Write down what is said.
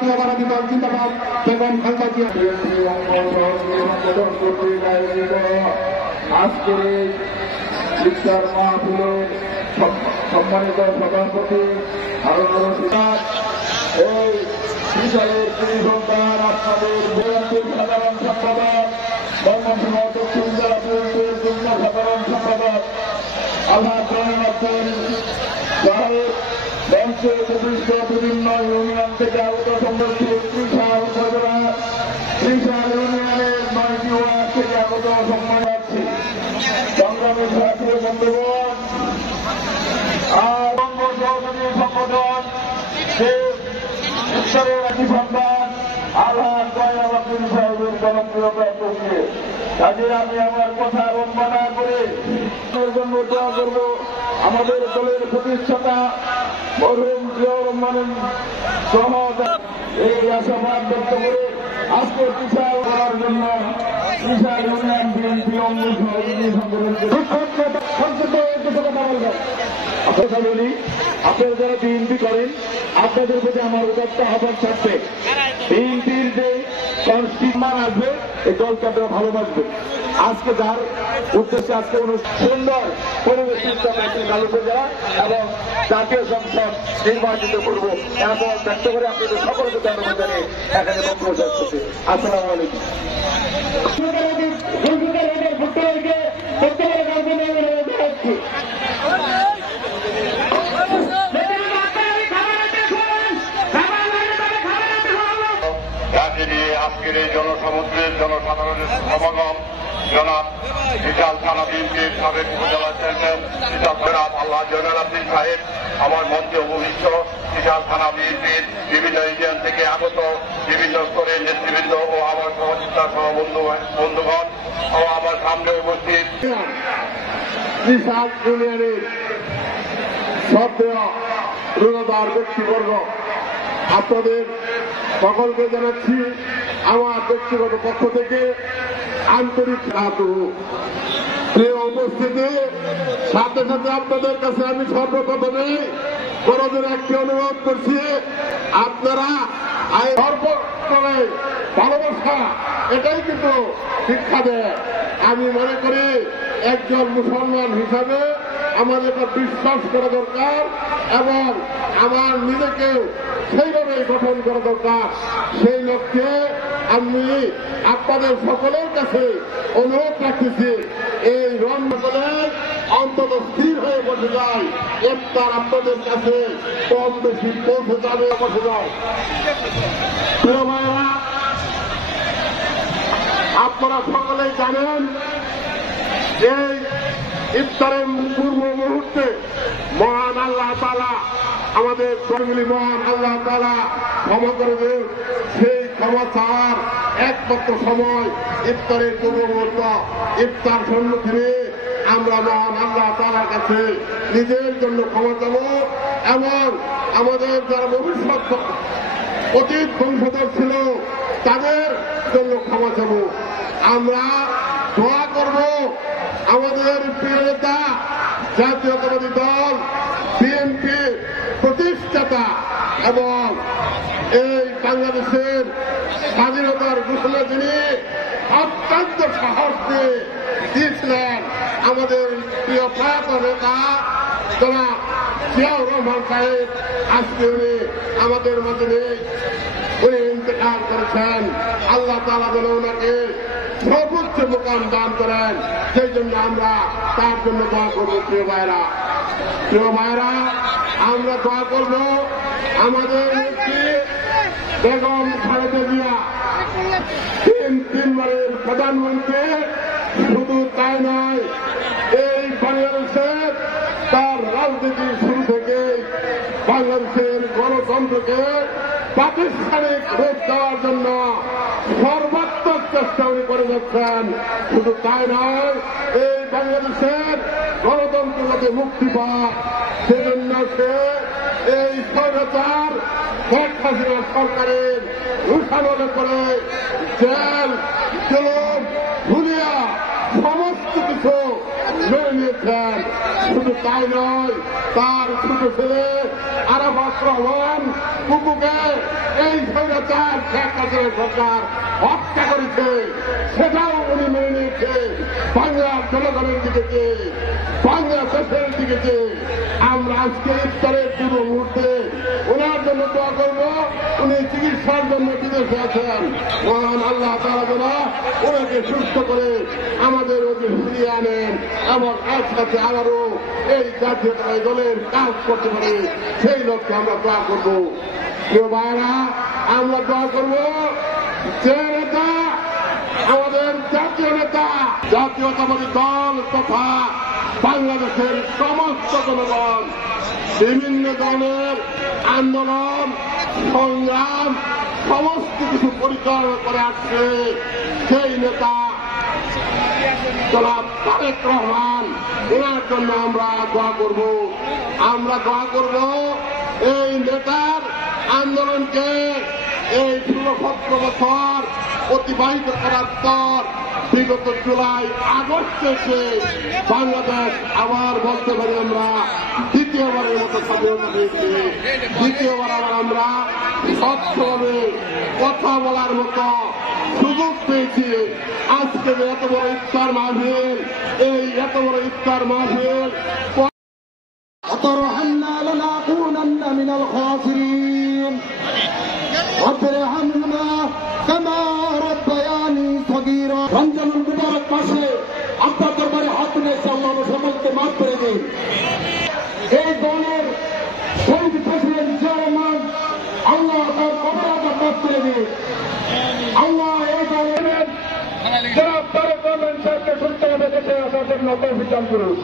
জাতীয়তাবাদী দল জিন্দাবাদ বেগম খালেদা জিয়া। আজকের এই ইফতার মাহফিলের সম্মানিত সভাপতি এই বিশালের দুই সন্তান আপনাদের বিএনপির সাধারণ সম্পাদক বর্মসভা দক্ষিণ জেলা বিএনপির যুগ্ম সাধারণ সম্পাদক আলহাজ জয়নাদ্দিন সাহেব মঞ্চে উপবিষ্ট বিভিন্ন ইউনিয়ন থেকে আগত সংগঠিত ত্রিশাল উপজেলা ত্রিশাল ইউনিয়নের 9টি ওয়ার্ড থেকে আগত সম্মান আছে সংগ্রামী সাথী বন্ধুগণ আর সহযোগী সংগঠন ঈশ্বরের একটি সন্তান আলহাজ জয়নাদ্দিন সাহেবের জনপ্রিয় ব্যক্তিকে কাজে আমি আমার কথা অবমাননা করে জন্য দোয়া করব। আমাদের দলের প্রতিষ্ঠাতা মরহুম জিয়াউর রহমানের সহ এই আশাবাদ ব্যক্ত করে আজকে বিশাল করার জন্য বিশাল ইউনিয়ন বিএনপি অঙ্গ সহযোগী সংগঠনকে কথা বলি। আপনারা যারা বিএনপি করেন আপনাদের প্রতি আমার উদাত্ত আহ্বান থাকবে, বিএনপির যে কনস্টিটিউশন আসবে এই দলকে আপনারা ভালোবাসবেন। আজকে যার উদ্দেশ্যে আজকে সুন্দর পরিবেশ উপজেলা এবং জাতীয় সংসদ নির্বাচিত করব এমন ব্যক্ত করে আপনাদের সকলকে ধন্যবাদ জানিয়ে এখানে বক্তব্য শেষ করছি। আসসালামু আলাইকুম। আজকের এই জনসমুদ্রের জনসাধারণের সমাগম জনাব বিশাল থানা বিএনপির সাবেক উপজেলা চেয়ারম্যান জনাব আল্লাহ জয়নাদ্দিন সাহেব, আমার মঞ্চে উপবিষ্ট বিশাল থানা বিএনপির বিভিন্ন ইউনিয়ন থেকে আগত বিভিন্ন স্তরের নেতৃবৃন্দ ও আমার সহযোগিতা সহ বন্ধুগণ ও আমার সামনে উপস্থিত বিশাল ইউনিয়নের শ্রদ্ধেয় রুণদার ব্যক্তিবর্গ, আপনাদের সকলকে জানাচ্ছি আমার ব্যক্তিগত পক্ষ থেকে আন্তরিক প্রিয় উপস্থিতি। সাথে সাথে আপনাদের কাছে আমি সর্বপ্রথমে বড়দের একটি অনুরোধ করছি, আপনারা সর্বক্ষণে ভালোবাসা এটাই কিন্তু শিক্ষা দেয়। আমি মনে করি একজন মুসলমান হিসাবে আমাদের বিশ্বাস করা দরকার এবং আমার নিজেকে সেইভাবে গঠন করা দরকার। সেই লক্ষ্যে আমি আপনাদের সকলের কাছে অনুরোধ রাখতেছি, এই রমজানের অন্তত স্থির হয়ে বসে যায়, ইফতার আপনাদের কাছে কম বেশি পৌঁছে যাবে, বসে যায়। প্রিয় ভাইরা, আপনারা সকলেই জানেন এই ইফতারের পূর্ব মুহূর্তে মহান আল্লাহ তাআলা আমাদের দলগুলি মহান আল্লাহ তাআলা ক্ষমা করে দেন। সেই ক্ষমা চাওয়ার একমাত্র সময় ইফতারের পূর্ব মুহূর্ত। ইফতার সম্মুখীনে আমরা মহান আল্লাহ তাআলার কাছে নিজের জন্য ক্ষমা চাব এবং আমাদের যারা ভবিষ্যৎ অতীত বংশধর ছিল তাদের জন্য ক্ষমা চাব। আমরা দোয়া করব আমাদের প্রিয় নেতা জাতীয়তাবাদী দল বিএনপি প্রতিষ্ঠাতা এবং এই বাংলাদেশের স্বাধীনতার ঘোষণা যিনি অত্যন্ত সাহস দিয়ে দিয়েছিলেন, আমাদের প্রিয় প্রয়াত নেতা জনাব জিয়াউর রহমান সাহেব, আজকে উনি আমাদের মাঝে নেই, উনি ইন্তেকাল করেছেন। আল্লাহ তাআলা যেন ওনাকে সর্বোচ্চ মুকাম দান করেন, সেই জন্য আমরা তার জন্য দোয়া করবো। প্রিয় ভাইরা, আমরা দোয়া করব আমাদের নেত্রী বেগম খালেদা জিয়া তিনবারের প্রধানমন্ত্রী, শুধু তাই নয় এই বাংলাদেশের তার রাজনীতি শুরু থেকে বাংলাদেশের গণতন্ত্রকে প্রাতিষ্ঠানিক রূপ দেওয়ার জন্য সর্বাত্মক চেষ্টা উনি করে যাচ্ছেন। শুধু তাই নয়, এই বাংলাদেশের গণতন্ত্র যাতে মুক্তি পায় সেজন্য সে এই স্বৈরাচার শেখ হাসিনা সরকারের উঠানো করে জেল জুলুম ভুলিয়া সমস্ত কিছু মেনে নিয়েছেন। শুধু তাই নয়, তার ছোট ছেলে আরাফাত রহমান কুকুকে এই স্বৈরাচার শেখ হাসিনা সরকার হত্যা করেছে, সেটাও উনি মেনে নিয়েছে। বাংলার জনগণের দিকে চেয়ে, বাংলাদেশের দিকে চেয়ে আমরা আজকে ইফতারের পূর্ব মুহূর্তে ওনার জন্য দোয়া করবো। উনি চিকিৎসার জন্য বিদেশে আছেন, মহান আল্লাহ তাআলা যেন ওনাকে সুস্থ করে আমাদের ওকে ফিরিয়ে আনেন এবং একসাথে আবারও এই জাতীয়তাবাদী দলের কাজ করতে পারে, সেই লক্ষ্যে আমরা দোয়া করবো। প্রিয় ভাইরা, আমরা দোয়া করবো যে নেতা আমাদের জাতীয় নেতা, জাতীয়তাবাদী দল তথা বাংলাদেশের সমস্ত জনগণ বিভিন্ন ধরনের আন্দোলন সংগ্রাম সমস্ত কিছু পরিচালনা করে আসছে, সেই নেতা জনাব তারেক রহমান, এনার জন্য আমরা দোয়া করব। আমরা দোয়া করব এই নেতার আন্দোলনকে এই 16-17 বছর অতিবাহিত করার পর বিগত জুলাই আগস্টে এসে বাংলাদেশ আবার বলতে পারি আমরা দ্বিতীয়বারের মতো স্বাধীনতা পেয়েছি, দ্বিতীয়বার আবার আমরা স্বচ্ছভাবে কথা বলার মতো সুযোগ পেয়েছি। আজকে এত বড় ইফতার মাহফিল, এই এত বড় ইফতার মাহফিল وترحمنا لنكونن من الخاسرين رب ارحمنا كما ربياني صغيرا রমজানুল মুবারক মাসে আপনার দরবারে হাত তুলেছে, আল্লাহ সকলকে মাফ করে দিন। এই দলের শহীদ প্রেসিডেন্ট জিয়া রহমান, আল্লাহ তার কবর আযাব মাফ করে দিন। আল্লাহ এই দলের জনাব তারেক রহমান সাহেবকে সুস্থভাবে দেশে আসার জন্য তৌফিক দান করুন।